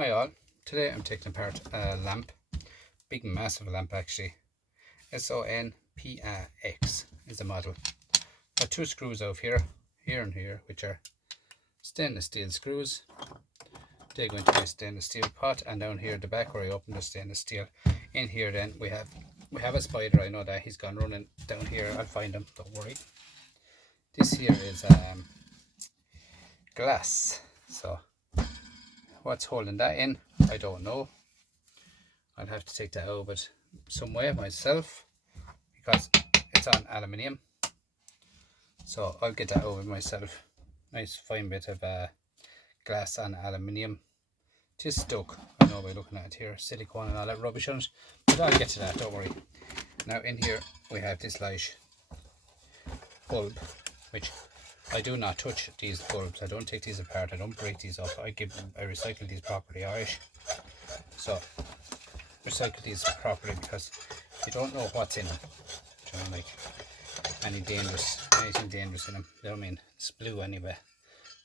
Hi all, today I'm taking apart a lamp, big massive lamp actually. SONPAX is the model. Got two screws out here and here, which are stainless steel screws. They go into my stainless steel pot, and down here at the back where I open the stainless steel. In here then we have a spider. I know that he's gone running down here. I'll find him, don't worry. This here is glass, so what's holding that in, I don't know. I'll have to take that out of it some way myself because it's on aluminium, so I'll get that over myself. Nice fine bit of glass on aluminium. Just stuck, I know by looking at it here, silicone and all that rubbish on it, but I'll get to that, don't worry. Now in here we have this light bulb, which I do not touch these bulbs. I don't take these apart, I don't break these up. I recycle these properly, alright? So recycle these properly because you don't know what's in them. Do you know, like anything dangerous in them. You know what I mean? It's blue anyway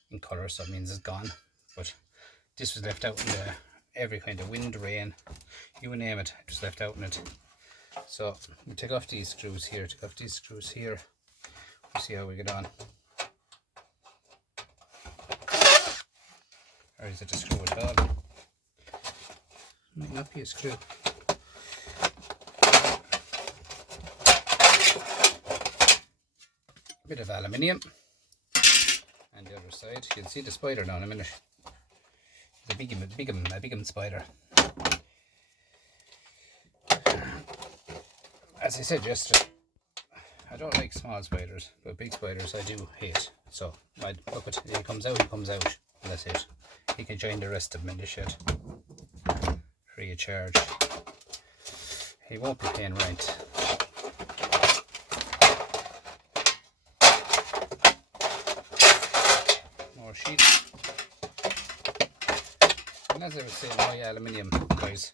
in colour, so it means it's gone. But this was left out in every kind of wind, rain, you name it, just left out in it. So we take off these screws here, we'll see how we get on. Or is it a screw at all? Might not be a screw. A bit of aluminium. And the other side, you'll see the spider now in a minute. It's a big spider. As I said yesterday, I don't like small spiders, but big spiders I do hate. So I'd look at it, he comes out, and that's it. He can join the rest of them in the shed. Free of charge. He won't be paying rent. More sheet. And as I was saying, my aluminium guys,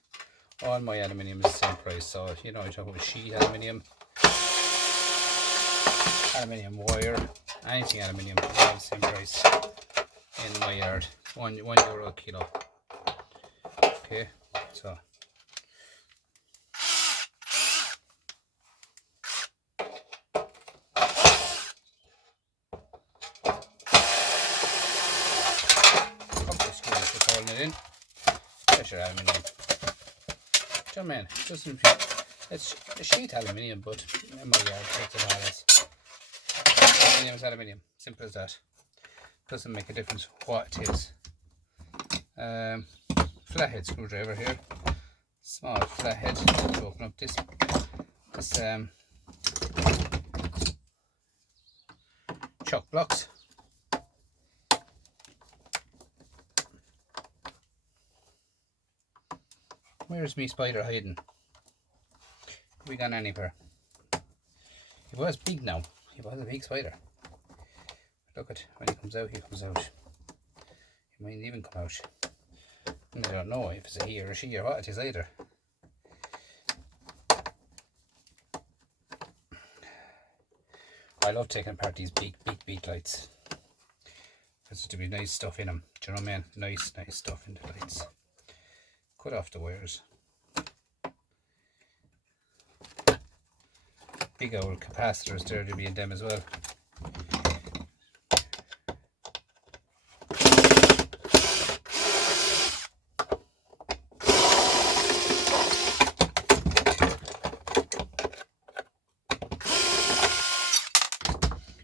all my aluminium is the same price. So you know, you're talking about sheet aluminium, aluminium wire, anything aluminium, all the same price in my yard. €1 a kilo. Okay, so couple of screws for holding it in. That's your aluminium. So man, it doesn't. It's a sheet aluminium, but in my yard takes it all as aluminium is aluminium. Simple as that. Doesn't make a difference what it is. Flathead screwdriver here. Small flathead to open up this chuck blocks. Where's me spider hiding? We gone anywhere? He was big now. He was a big spider. Look at when he comes out, He might even come out. And I don't know if it's a he or a she or what it is either. I love taking apart these big lights. Because to be nice stuff in them. Do you know what I mean? Nice stuff in the lights. Cut off the wires. Big old capacitors there to be in them as well.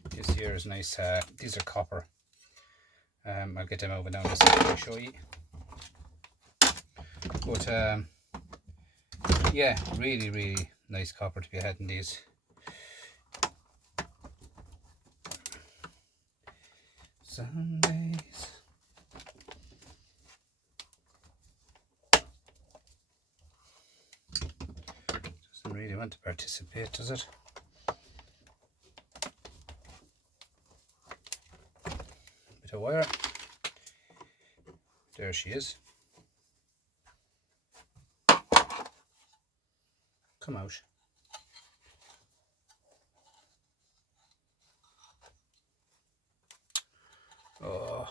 This here is nice. These are copper. I'll get them over now in a second to show you. But yeah, really nice copper to be had in these. Sundays. Doesn't really want to participate, does it? Bit of wire. There she is. Come out. Oh.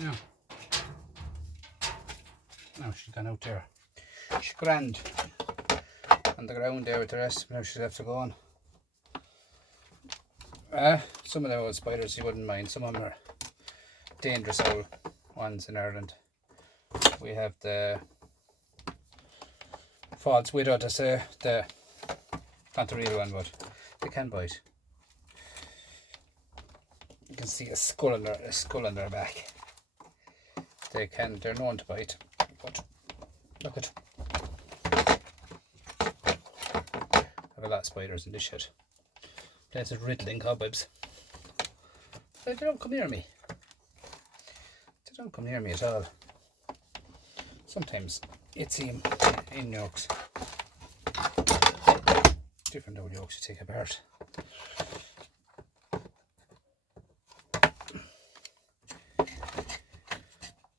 Now, she's gone out there. She's grand on the ground there with the rest. Now she's left to go on. Some of the old spiders you wouldn't mind. Some of them are dangerous old ones in Ireland. We have the false widow to say, not the real one, but they can bite. You can see a skull on their back. They're known to bite, but look at. I have a lot of spiders in this shed. Place is riddling cobwebs. They don't come near me. They don't come near me at all. Sometimes you'd see them in yolks. Different old yolks you take apart.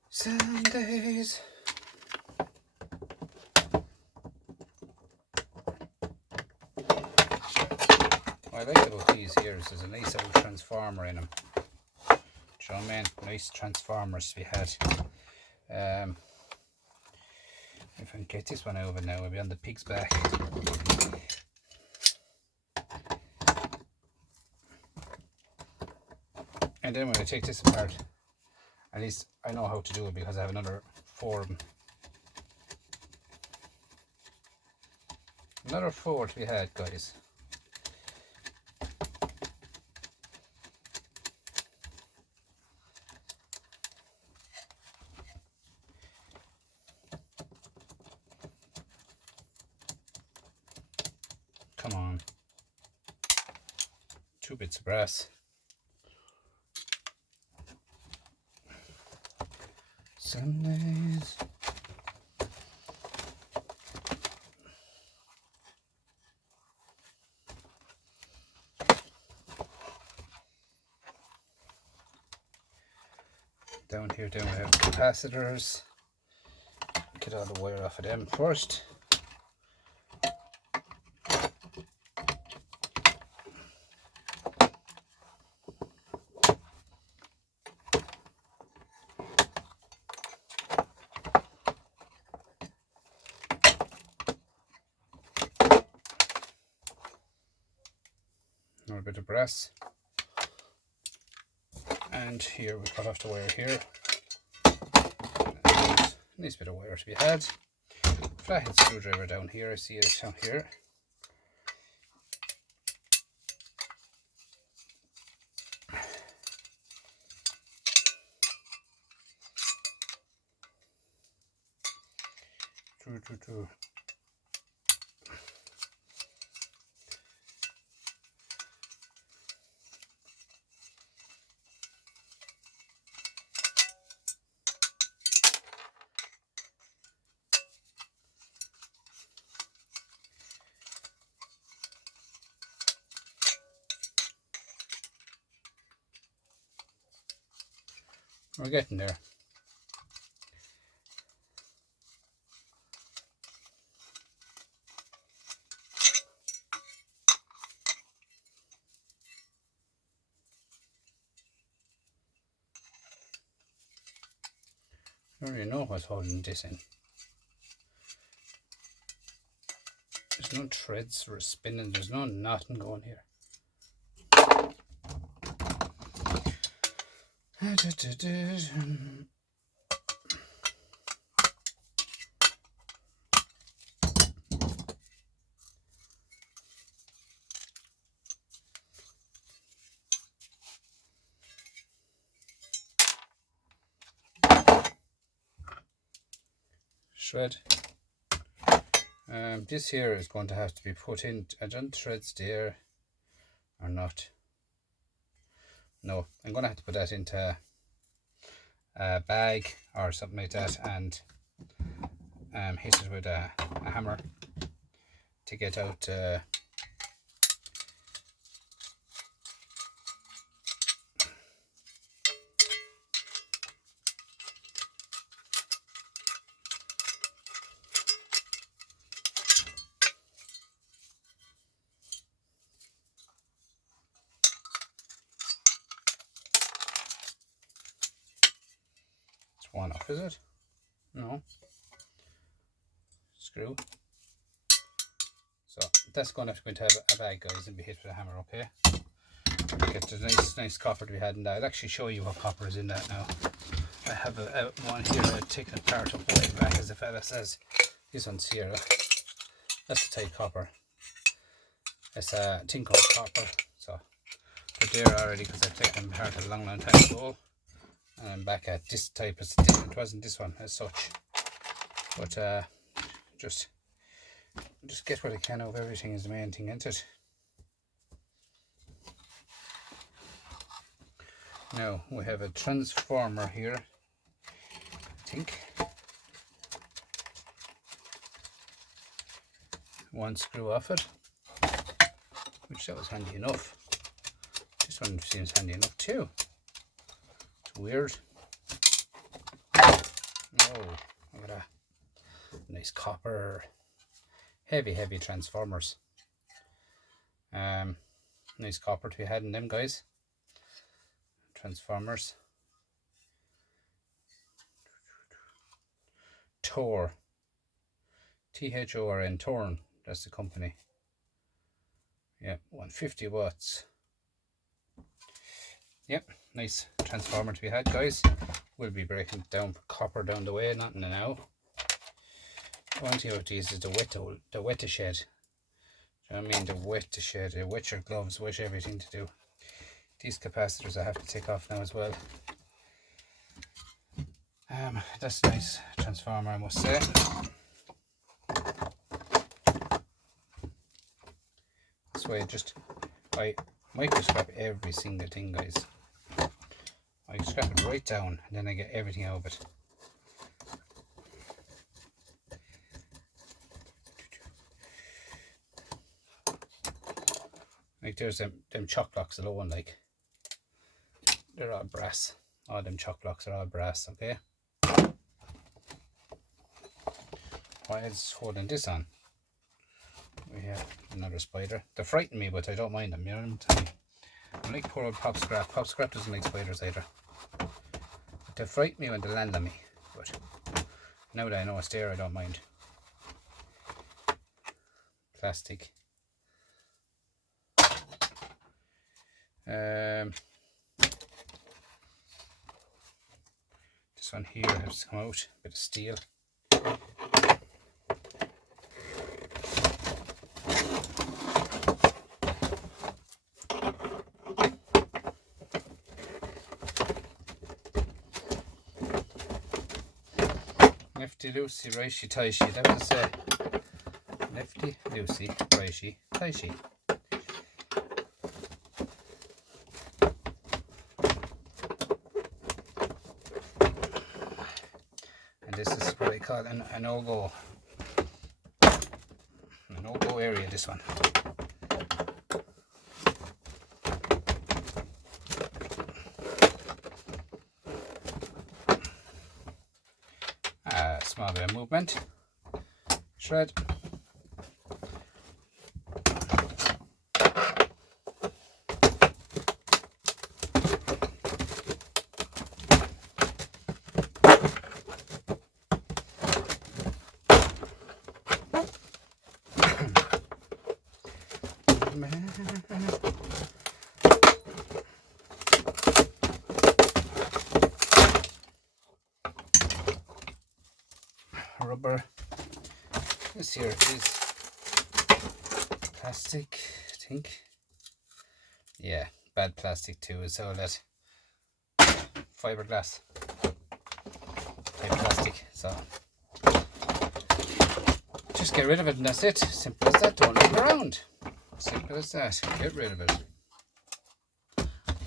Some days. What I like about these here is there's a nice old transformer in them. Do you know what I mean? Nice transformers to be had. If I can get this one over now, we'll be on the pig's back. And then when I take this apart, at least I know how to do it because I have another 4 of them. Another 4 to be had, guys. Come on. 2 bits of brass. Some days. Down here, we have capacitors. Get all the wire off of them first. A bit of brass, and here we cut off the wire here. Nice bit of wire to be had. Flathead screwdriver down here, I see it down here. We're getting there. I don't really know what's holding this in. There's no threads or spinning, there's no nothing going here. Shred. This here is going to have to be put in. I don't threads there or not. No, I'm going to have to put that into a bag or something like that and hit it with a hammer to get out one off, is it? No. Screw. So that's going to have to go into a bag, guys, and be hit with a hammer, okay? Get the nice copper to be had in that. I'll actually show you what copper is in that now. I have a one here I've taken apart up way back, as the fella says. This one's here. That's the type copper. It's a tin called copper. So they're there already because I've taken them apart a long time ago. And I'm back at this type. It wasn't this one as such. But just get what I can of everything is the main thing, isn't it? Now we have a transformer here, I think. One screw off it, which that was handy enough. This one seems handy enough too. It's weird. Oh, look at that. Nice copper. Heavy transformers. Nice copper to be had in them, guys. Transformers. Tor. Thorn. Torn. That's the company. Yeah, 150 watts. Yep, nice transformer to be had, guys. We'll be breaking down copper down the way, not in an hour. One thing about these is the wet shed. Do you know what I mean? The wet shed. You wet your gloves, wet everything to do. These capacitors I have to take off now as well. That's a nice transformer, I must say. This way I microscope every single thing, guys. I scrap it right down and then I get everything out of it. Like there's them chock blocks alone, like they're all brass. All them chock blocks are all brass, okay? Why is holding this on? We have another spider. They frighten me, but I don't mind them, you know what I'm telling you. I like poor old Pop Scrap. Pop Scrap doesn't like spiders either. But they frighten me when they land on me. But now that I know it's there, I don't mind. Plastic. This one here has to come out, a bit of steel. Lefty loosey, righty tighty. That was lefty loosey, righty tighty. And this is what I call an no-go. A no-go area, this one. Small bit of movement. Shred. Rubber. This here is plastic, I think. Yeah, bad plastic too. It's all that fiberglass type plastic. So just get rid of it and that's it. Simple as that. Don't look around. Simple as that. Get rid of it.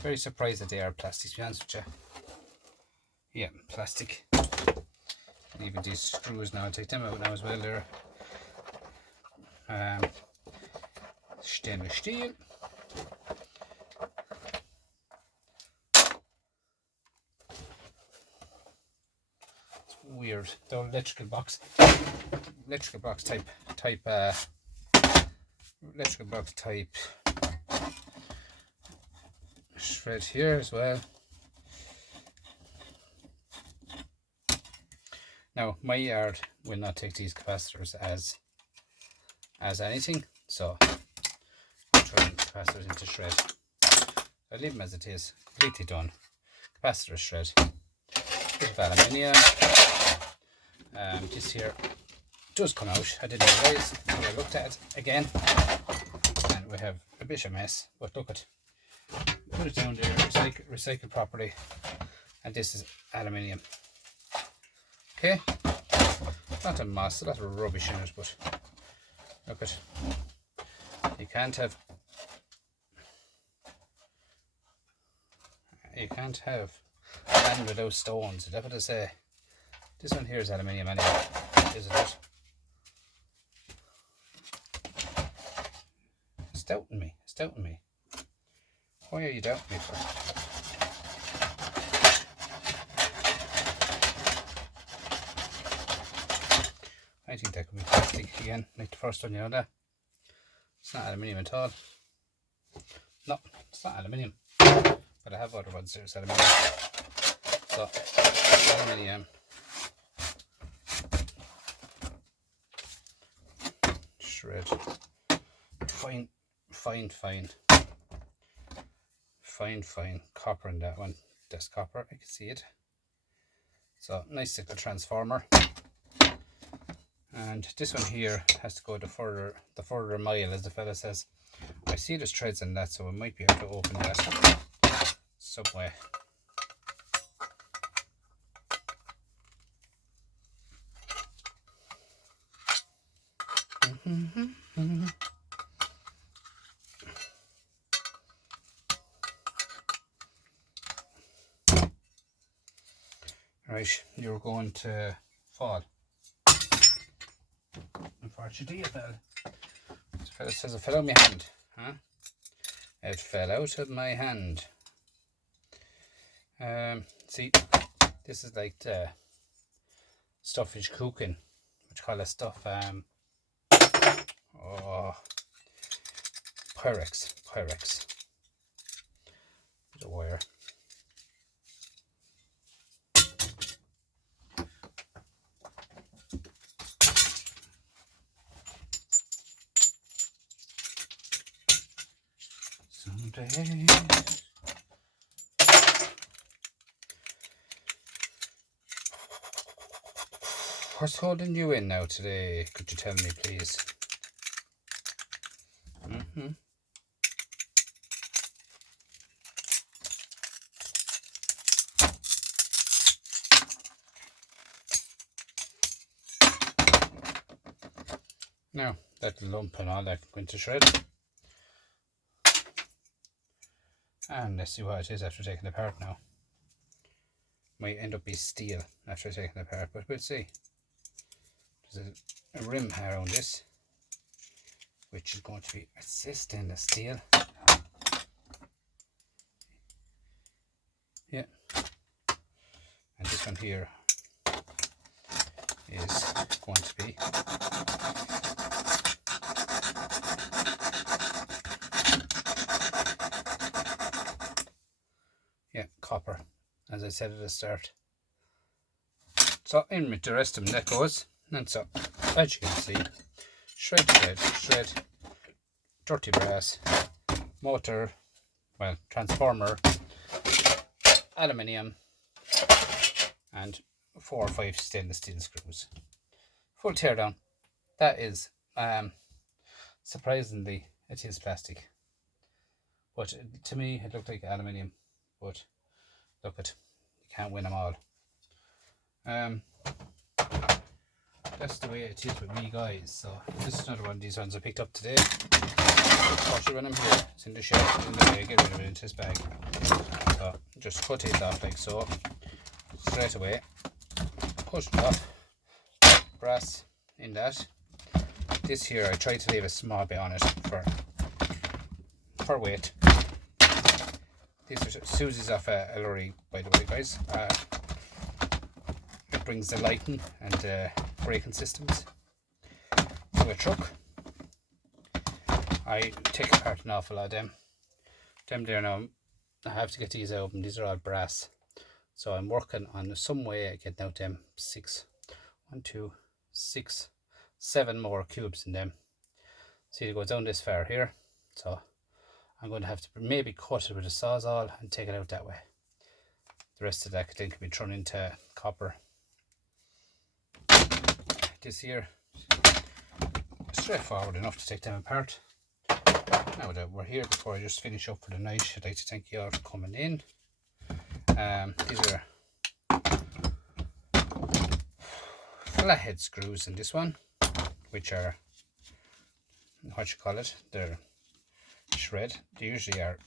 Very surprised that they are plastic, to be honest with you. Yeah, plastic. And even these screws now, I'll take them out now as well. They're stainless steel. It's weird. The electrical box type shred here as well. Now my yard will not take these capacitors as anything, so I'm throwing capacitors into shred. I leave them as it is, completely done. Capacitor shred. Bit of aluminium. This here does come out. I didn't realise until I looked at it again, and we have a bit of a mess. But look at, put it down there, recycle properly, and this is aluminium. Okay, not a mess, a lot of rubbish in it, but look at, you can't have land without stones. That's what I say. This one here is aluminium anyway, isn't it? It's doubting me. Why are you doubting me for? I think that could be plastic again, like the first one, you know that? It's not aluminium at all. No, it's not aluminium. But I have other ones there's aluminium. So, aluminium. Shred. Fine. Copper in that one. That's copper, I can see it. So, nice little transformer. And this one here has to go the further mile, as the fella says. I see there's threads in that, so we might be able to open that some way. Right, you're going to fall. Unfortunately, it fell. The fella says it fell out of my hand. Huh? It fell out of my hand. See, this is like the stuff is cooking. What you call that stuff? Pyrex. Bit of wire. Someday. What's holding you in now today? Could you tell me, please? Now, that lump and all that can go into shred. And let's see what it is after taking it apart now. Might end up being steel after taking it apart, but we'll see. There's a rim around this, which is going to be stainless steel. Yeah. And this one here is going to be copper, as I said at the start. So in with the rest of them that goes. And so, as you can see, shred, dirty brass, motor, well, transformer, aluminium, and 4 or 5 stainless steel screws. Full teardown. That is, surprisingly, it is plastic. But to me, it looked like aluminium. But look at, you can't win them all. That's the way it is with me, guys. So this is another one of these ones I picked up today. Partial one here. It's in the shed. In the way, get rid of it into this bag. So just cut it off like so. Straight away. Push it off. Brass in that. This here, I tried to leave a small bit on it for weight. These are Susie's off a lorry, by the way, guys. It brings the lighting and braking systems to a truck. I take apart an awful lot of them. Them there now, I have to get these out, and these are all brass. So I'm working on some way of getting out them 6 1, 2, 6, 7 more cubes in them. See, it goes down this far here, so I'm going to have to maybe cut it with a sawzall and take it out that way. The rest of that then can be thrown into copper. This here, straightforward enough to take them apart. Now that we're here, before I just finish up for the night, I'd like to thank you all for coming in. These are flathead screws in this one, which are, what you call it, they're shred. They usually are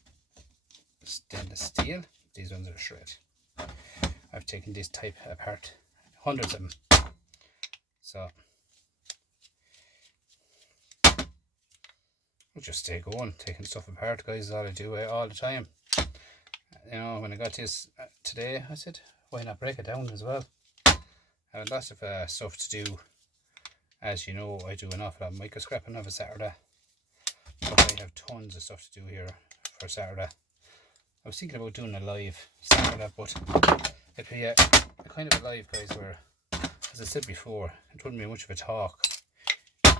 stainless steel. These ones are shred. I've taken this type apart, hundreds of them. So we'll just stay going, taking stuff apart, guys, is all I do all the time. You know, when I got this today, I said, why not break it down as well? I have lots of stuff to do. As you know, I do an awful lot of micro scrapping of a Saturday. But I have tons of stuff to do here for Saturday. I was thinking about doing a live Saturday, but it'd be a kind of a live, guys, where, as I said before, it wouldn't be much of a talk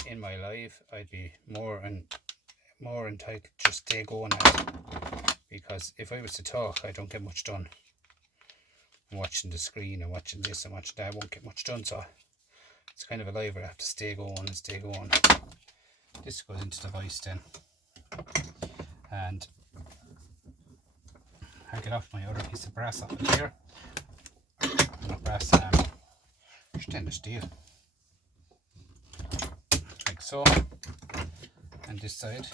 in my live. I'd be more entitled to just stay going at it, because if I was to talk, I don't get much done. I'm watching the screen and watching this and watching that, I won't get much done, so it's kind of a live where I have to stay going and stay going. This goes into the vise then, and I'll get off my other piece of brass off it here. Not brass, stainless steel, like so. And this side,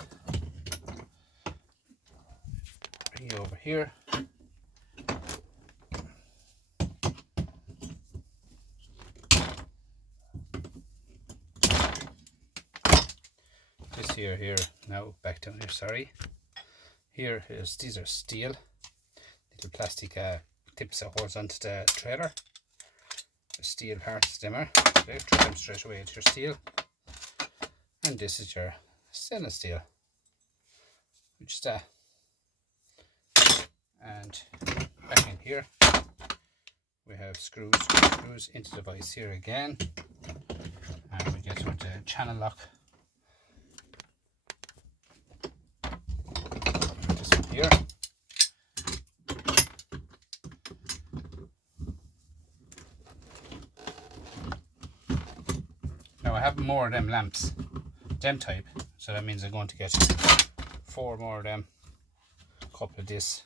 bring you over here. This here, now back down here, sorry. Here is, these are steel, little plastic tips that holds onto the trailer. The steel parts, them are, they throw them straight away into your steel. And this is your stainless steel, which is that. And back in here, we have screws into the vise here again. And we get to the channel lock. This one here. Now I have more of them lamps, them type, so that means I'm going to get 4 more of them, a couple of this,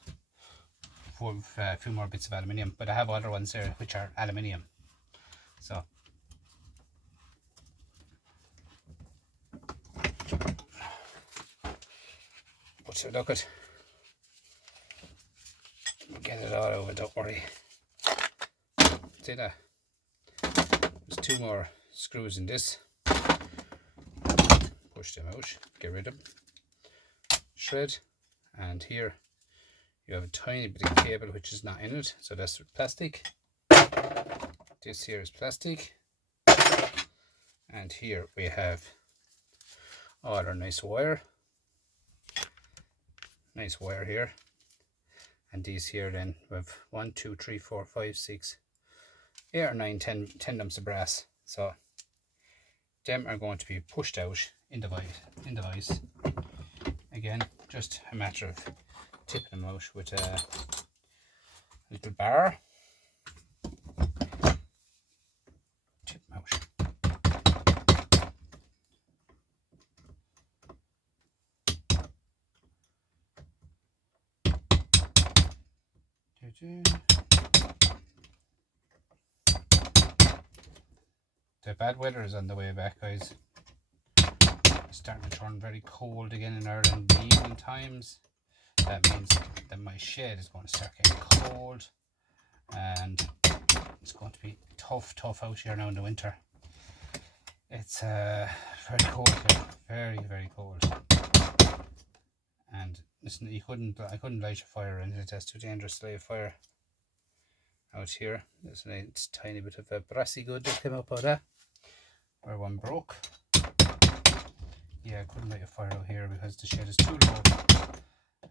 a few more bits of aluminium, but I have other ones there which are aluminium. So but look at, get it all over, don't worry. See that? There's 2 more screws in this. Push them out, get rid of them, shred, and here you have a tiny bit of cable which is not in it, so that's plastic. This here is plastic, and here we have all our nice wire here, and these here then we have 1, 2, 3, 4, 5, 6, 8 or 9, 10 lumps of brass. So them are going to be pushed out in the vise. Again, just a matter of tipping them out with a little bar. Tip them out. The bad weather is on the way back, guys. It's starting to turn very cold again in Ireland in the evening times. That means that my shed is going to start getting cold, and it's going to be tough out here now in the winter. It's very cold here, very cold. And listen, I couldn't light a fire, and that's too dangerous to light a fire out here. There's a nice tiny bit of a brassy good that came up out of that, where one broke. Yeah, I couldn't light a fire out here because the shed is too low.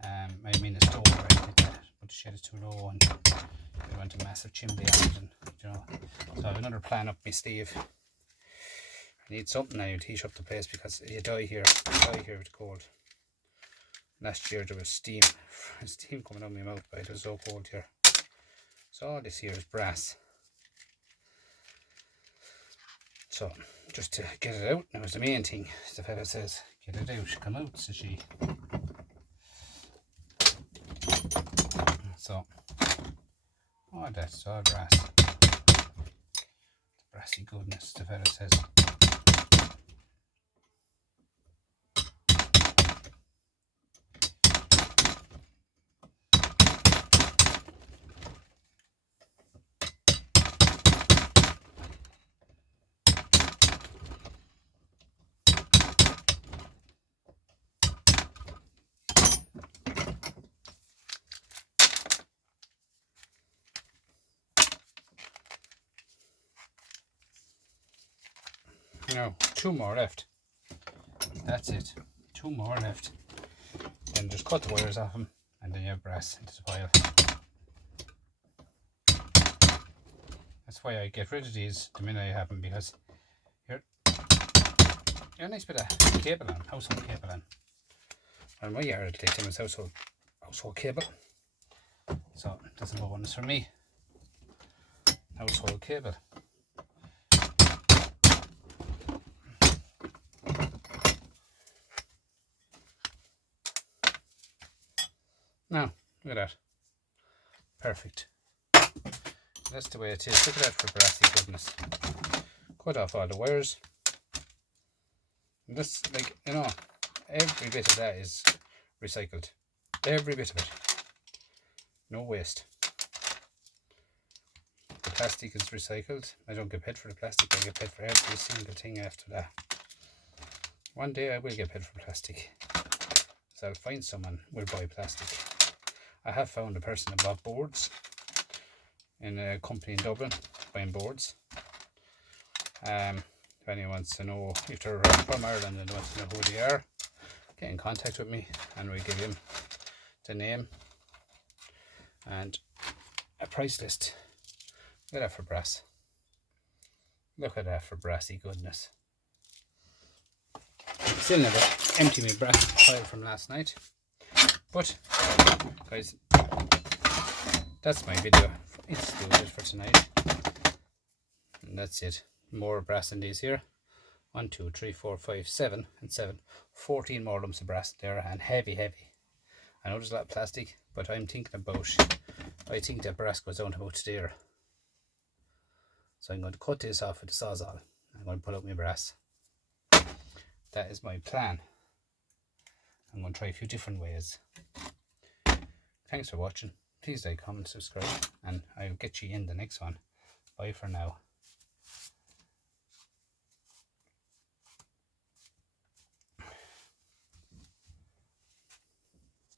I mean, it's low or anything like that, but the shed is too low, and I want a massive chimney on it, and, you know. So I have another plan up my sleeve. I need something now to heat up the place because you die here with the cold. Last year there was steam coming out of my mouth, but it was so cold here. So all this here is brass. So just to get it out now is the main thing. The fella says, get it out, come out, says she. So all that's all brass. It's brassy goodness, the fella says. Now, 2 more left. That's it. 2 more left. Then just cut the wires off them, and then you have brass into the pile. That's why I get rid of these the minute I have them, because you're a nice bit of cable on, household cable on. And my yard lithium is household cable. So that's another one is for me. Household cable. Now, look at that. Perfect. That's the way it is. Look at that for brassy goodness. Cut off all the wires. And this, like, you know, every bit of that is recycled. Every bit of it. No waste. The plastic is recycled. I don't get paid for the plastic. I get paid for every single thing after that. One day I will get paid for plastic. So I'll find someone who will buy plastic. I have found a person that bought boards in a company in Dublin, buying boards. If anyone wants to know, if they're from Ireland and wants to know who they are, get in contact with me and we'll give him the name and a price list. Look at that for brass. Look at that for brassy goodness. Still never empty my brass pile from last night. But guys, that's my video. It's it for tonight. And that's it. More brass in these here. 1, 2, 3, 4, 5, 7 and 7. 14 more lumps of brass there, and heavy. I know there's a lot of plastic, but I'm thinking about, I think that brass goes down to about there. So I'm going to cut this off with the sawzall. I'm going to pull out my brass. That is my plan. I'm going to try a few different ways. Thanks for watching. Please like, comment, subscribe, and I'll get you in the next one. Bye for now.